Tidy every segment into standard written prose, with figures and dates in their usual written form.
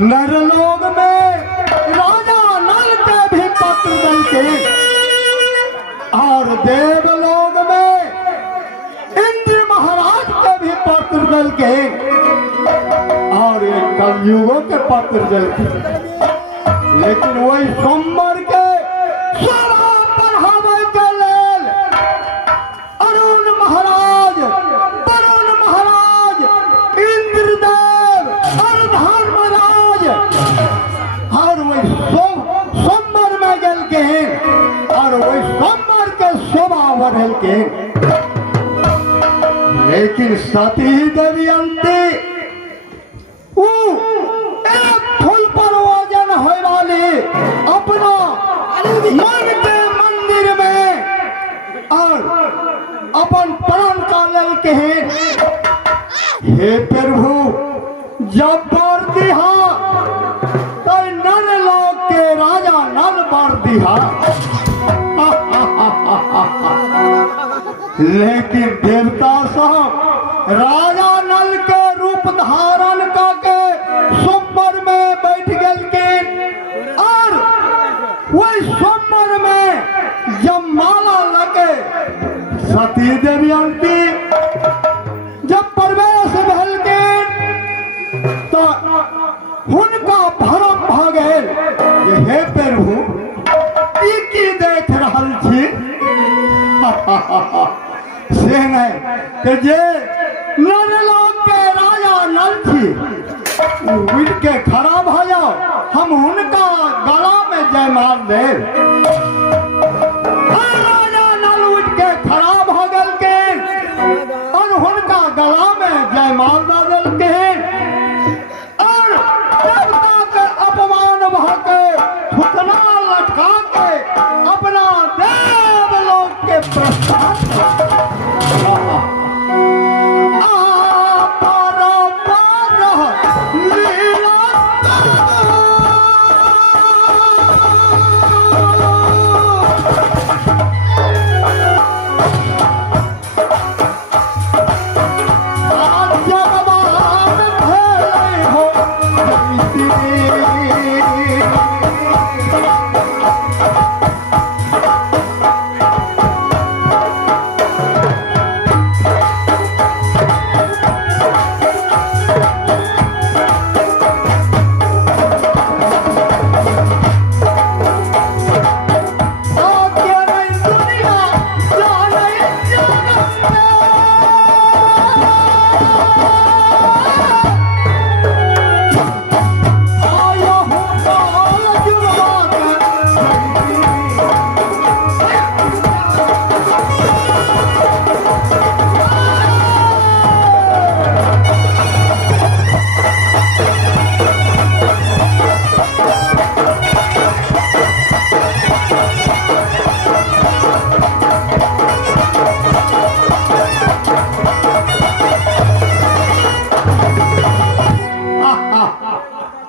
नरलोक में राजा नल के भी पत्र दल के और देवलोक में इंद्र महाराज के भी पत्र दल के और एक कलयुगों के पत्र दल के, लेकिन वही सोमवार के बढ़ावे के लेल अरुण महाराज, वरुण महाराज, इंद्रदेव और धर्मराज और वही सोमवार में गल के और वही सोमवार के शोभा बढ़ल के, लेकिन सती देवी अंती एक फूल पर वजन होने वाली अपना मन के मंदिर में और अपन प्राण का लल के हे प्रभु जब बर दिहा तो नर लोक के राजा नल बर दिहा लेकिन देवता साहब राजा नल के रूप धारण करके सोमवार में बैठ गल के और वही सोमवार में जब माला लगे सती देवी अंती जब प्रवेश भल के तो उनका भरम भ गए जे हे प्रभु ई की देख रहल छी से नहीं कि जे नरलोक के राजा नल छी उठ के खड़ा भ जाओ, हम उनका गला में जयमाल दे। राजा नल उठ के खड़ा भ गल के और उनका गला में जयमाल दे के और देवता के अपमान भ के थुकना लटका के अपना देवलोक के प्रस्थान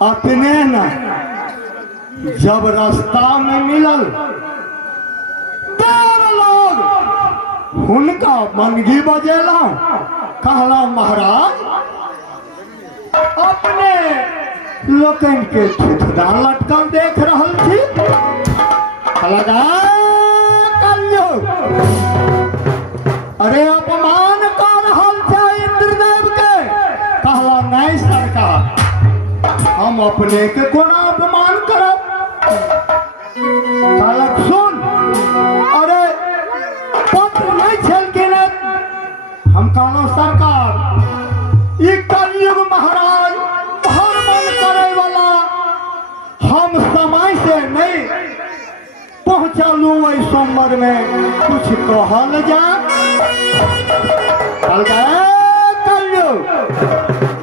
अपने न जब रास्ता में मिलल तब लोग उनका मनगी बजेला कहला महाराज अपने लोकन के ठिठुरा लटकन देख रहल थी लगा कलयुग अरे अपमान कर रहल थे इंद्रदेव के कहला नहीं सरकार हम अपने के कोना अपमान करब कहलक सुन अरे पत्र नहीं छल के हम कहलो सरकार ई कलयुग महाराज हर मन करे वाला हम समय से नहीं पहुंचलू वही सोमवार में कुछ कहल जा कलयुग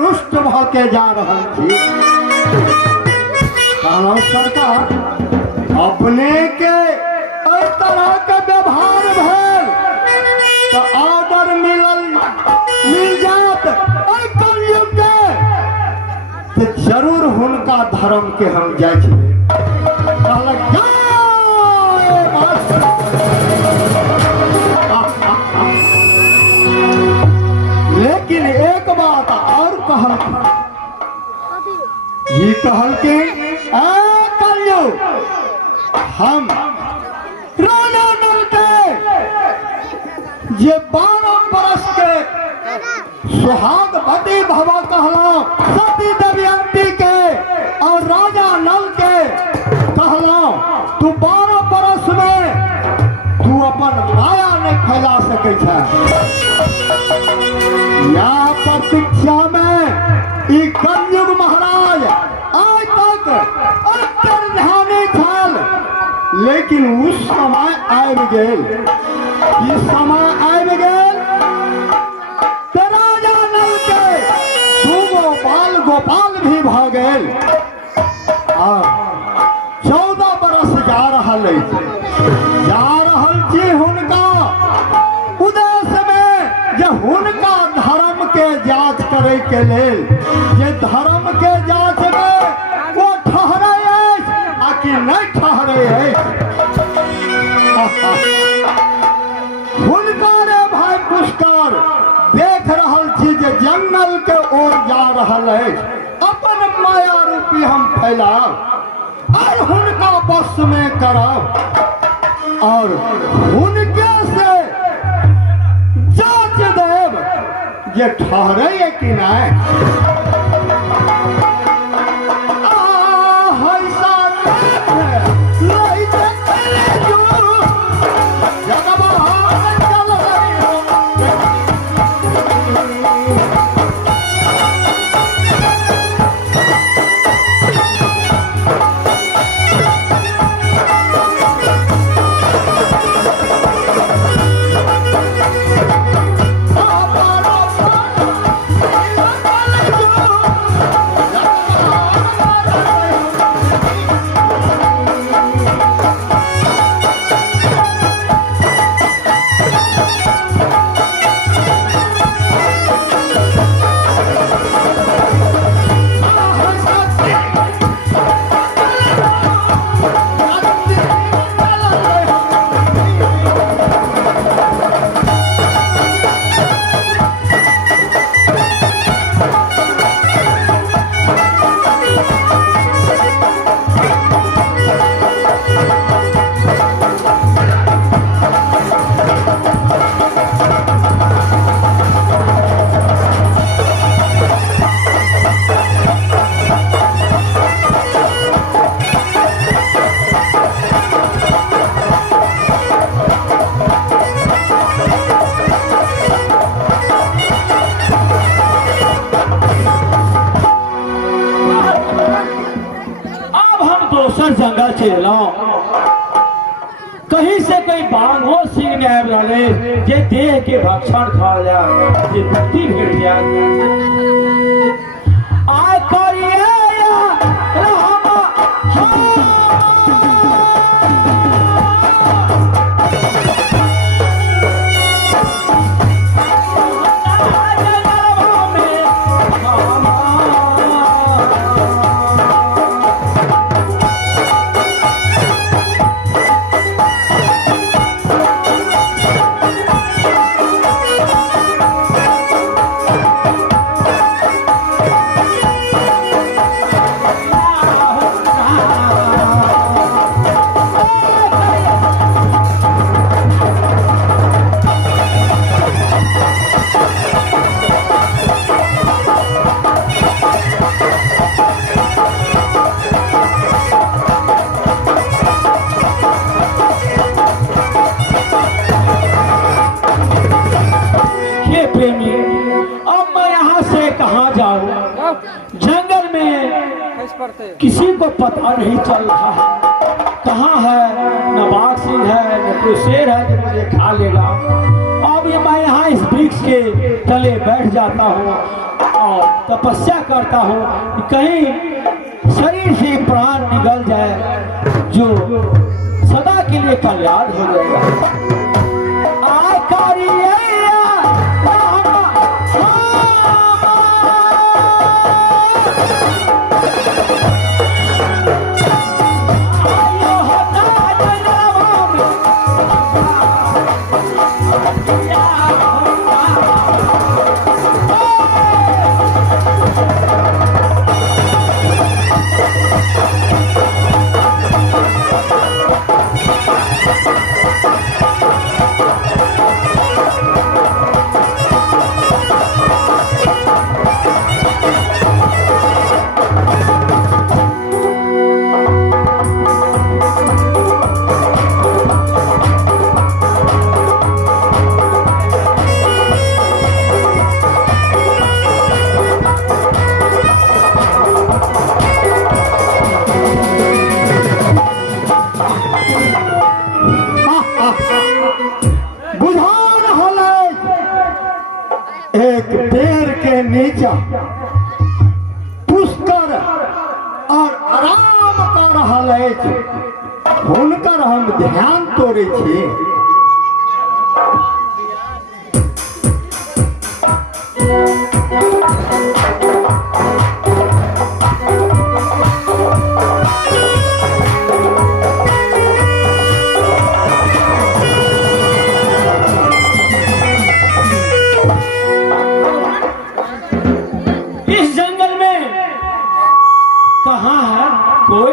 रुष्ट भके जा रहा थी सरकार अपने के इस तरह के व्यवहार भेल तो ऑर्डर मिल जात कलयुग के तो जरूर हुनका धर्म के हम जाए एक बात और कहल, ये कहल के कलयुग हम राजा नल के ये 12 बरस के सुहागवती भवा कहला सती दमयंती के और राजा नल के कहला तू 12 बरस में तू अपन माया नहीं फैला सके छे। या प्रतीक्षा में ई कलयुग महाराज आज तक अंतर्ध्यानी छल, लेकिन उस समय आबि गेल, ई समय आबि गेल ते राजा नल के दूगो बाल गोपाल भी भ गेल और 14 बरस जा रहल छी हुनका उद्देश्य में जे हुनका धर्म के जांच करे के लेल, जे धर्म के जांच में वो ठहरे आ कि नहीं ठहरे हुनका रे भाई पुष्कर देख रहल छी जे जंगल के ओर जा रहल है, अपन माया रूपी हम फैलाब और हुनका बस में करब और उनके से जांच देव ये ठहरे कि नहीं। जंगल चलो कहीं से कहीं बांगो सिंह ने आब रहे जे देह के भक्षण खा जा जे मुक्ति भेट जा आ करिए जंगल में किसी को पता नहीं चल रहा है कहाँ है, न बाघ सिंह है न कोई शेर है जो मुझे खा लेगा। अब ये मैं यहाँ इस वृक्ष के तले बैठ जाता हूँ और तपस्या करता हूँ कि कहीं शरीर से प्राण निकल जाए जो सदा के लिए कल्याण हो जाएगा। Oh! नीचा पुष्कर और आराम कर रहल अछि, हुनकर हम ध्यान तोड़े छी। इस जंगल में कहाँ है कोई?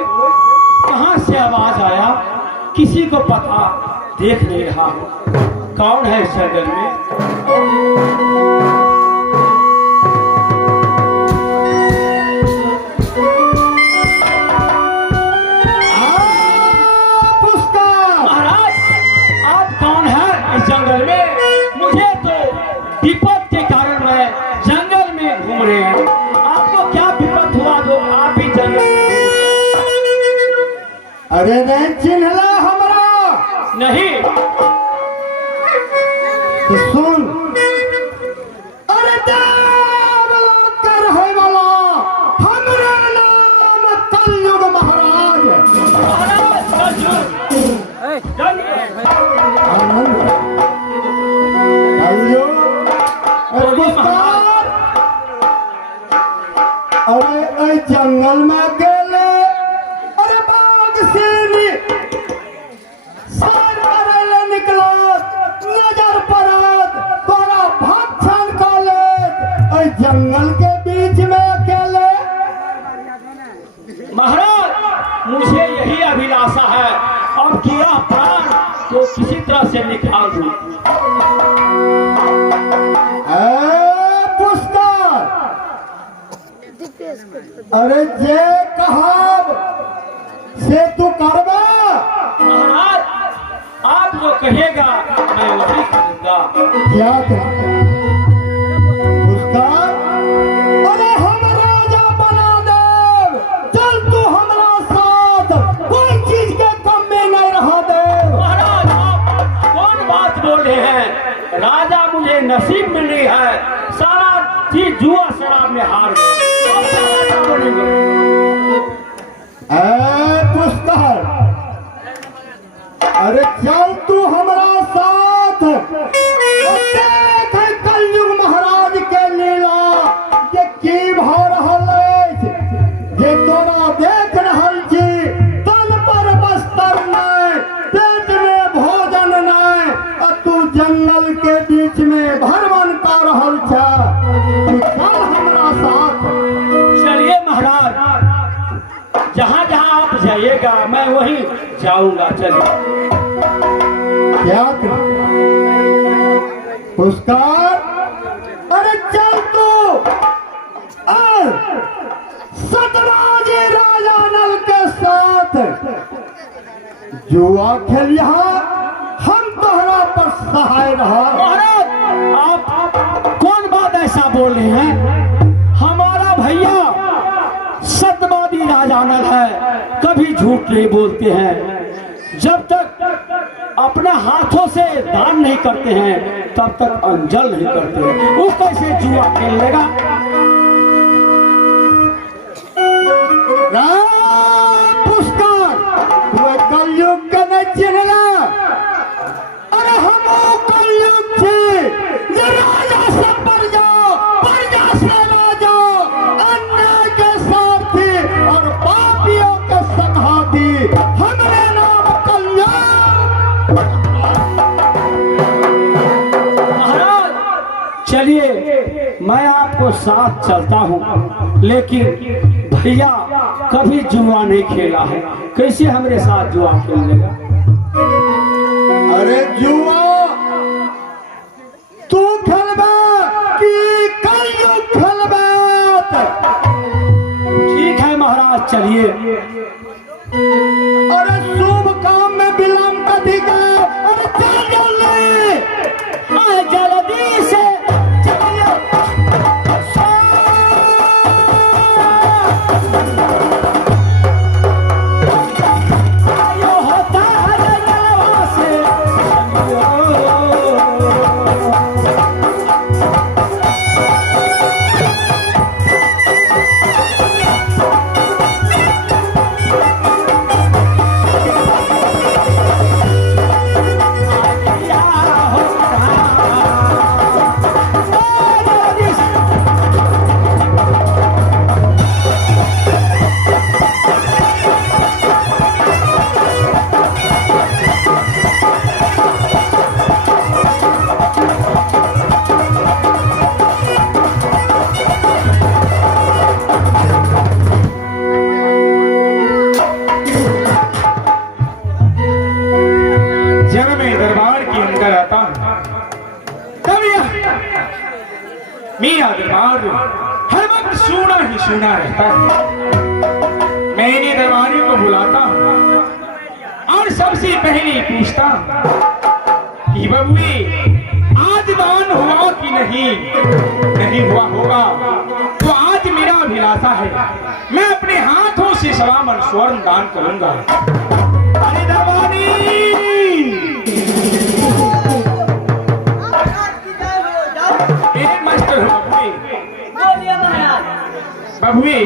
कहाँ से आवाज आया? किसी को पता देख नहीं रहा। कौन है इस जंगल में? पुष्कर महाराज, आप कौन है इस जंगल में? मुझे तो विपद के कारण मैं जंगल में घूम रहे हैं। आपको क्या विपद हुआ जो आप भी जंगल में? अरे नहीं चिन्हला हमरा? नहीं। तो सुन, अरे देवलोकर है वाला हमरे नाम कलयुग महाराज। महाराज आनंद कलयुग पुष्कर, अरे ऐ जंगल में गेले, अरे बाघ शेरनी सैर करे ले निकलत, नजर पड़त, तोरा भक्षण कर लेत, ऐ जंगल के बीच में अकेले। महाराज, मुझे यही अभिलाषा है, अब किया प्राण को किसी तरह से निकाल दूं। पुष्कर, अरे जे कहब से तू करबा। महाराज, आप जो कहेगा मैं वही करूंगा। क्या पुष्कर, अरे हम राजा बना दे, चल तू हमारा साथ, कोई चीज के कम में नहीं रहा दे। महाराज, आप कौन बात बोल रहे हैं? राजा मुझे नसीब में नहीं है, सारा चीज जुआ शराब में हार गए। आप क्या राजा बोलेंगे? पुष्कर, अरे चल तू हमारा साथ, और देख कलयुग महाराज के लीला जे की भ रहल अछि, जे तोरा देख रहल छी। तन पर बस्तर नहीं, पेट में भोजन नहीं, आ तू जंगल के बीच में भरवन कर रहल छ। तू चल हमरा साथ। चलिए महाराज, जहाँ जहाँ आप जाइएगा मैं वहीं जाऊंगा। चलिए। क्या पुष्कर, अरे चल तू सतराजी राजा नल के साथ जुआ खेलिया, हम तोहरा पर सहाय रहा। महाराज, आप कौन बात ऐसा बोल रहे हैं? हमारा भैया सत्यवादी राजा नल है, कभी झूठ नहीं बोलते हैं। जब तक अपने हाथों से दान नहीं करते हैं तब तक अंजल नहीं करते हैं। वो कैसे जुआ खेल लेगा? पुष्कर, तू कलयुग के नहीं चिन्हला? अरे हम कलयुग थे, जे राजा से प्रजा, प्रजा से राजा, अन्याय के सारथी और पापियों के संघाती, हमरे नाम कलयुग। महाराज, चलिए मैं आपको साथ चलता हूँ, लेकिन भैया कभी जुआ नहीं खेला है, कैसे हमारे साथ जुआ खेल लेगा? अरे जुआ तू खेलबा कि कलयुग खेलबा? ठीक है महाराज, चलिए। अरे शुभ काम में विलंब अधिकार, अरे चल जल्दी, जल्दी से चलिए। यो होता है जलवा से चलिए। दरबार हर वक्त सूना ही सूना रहता है। मैंने दरबारी को बुलाता और सबसे पहले पूछता कि बबुए आज दान हुआ कि नहीं हुआ होगा तो आज मेरा अभिलाषा है मैं अपने हाथों से 1.25 मन स्वर्ण दान करूंगा। अरे दरबारी मास्टर हो बबुए